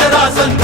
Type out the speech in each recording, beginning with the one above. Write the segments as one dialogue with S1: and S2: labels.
S1: ராஜராசன்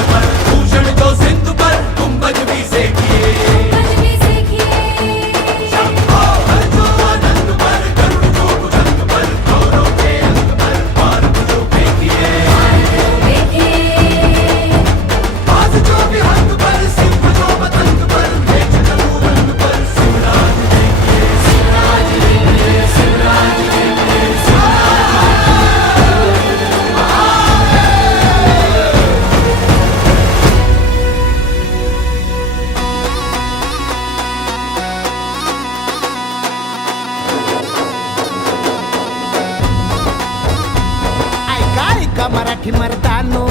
S1: बघा मराठी मरतानो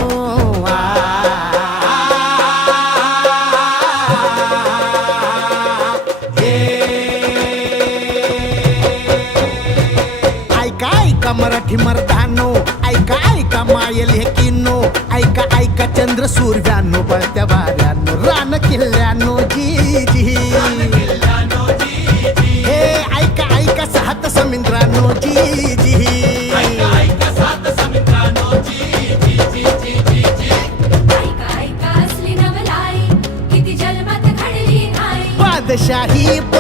S1: ऐका ऐका मराठी मरतानो ऐका ऐका मायल हे किन्नो. ऐका ऐका चंद्र सूर्यानो पळत्या वाऱ्यानो रान किल्ल्यानो जी जी.
S2: shot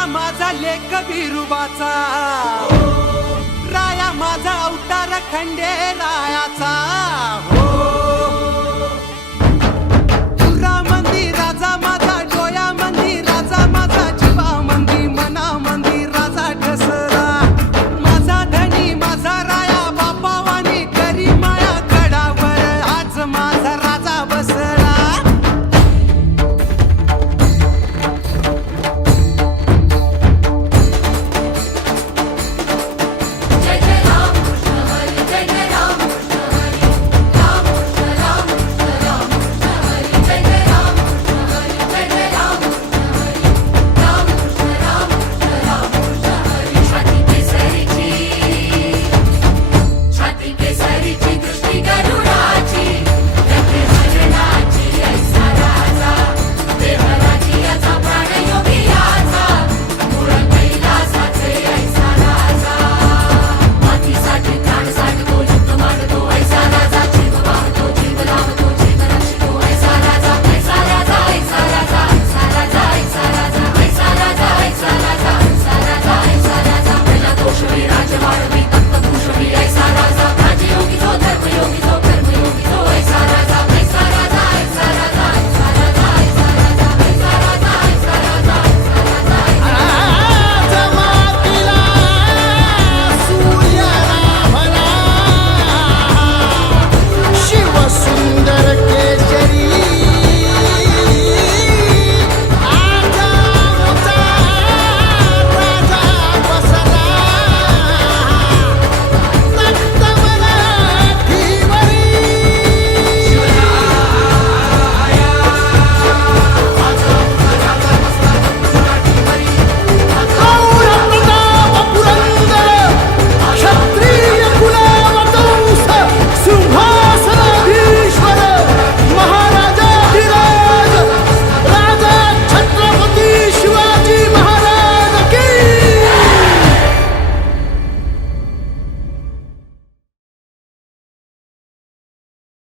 S3: राया माझा लेख रुबाचा राया माझा अवतार खंडे रायाचा.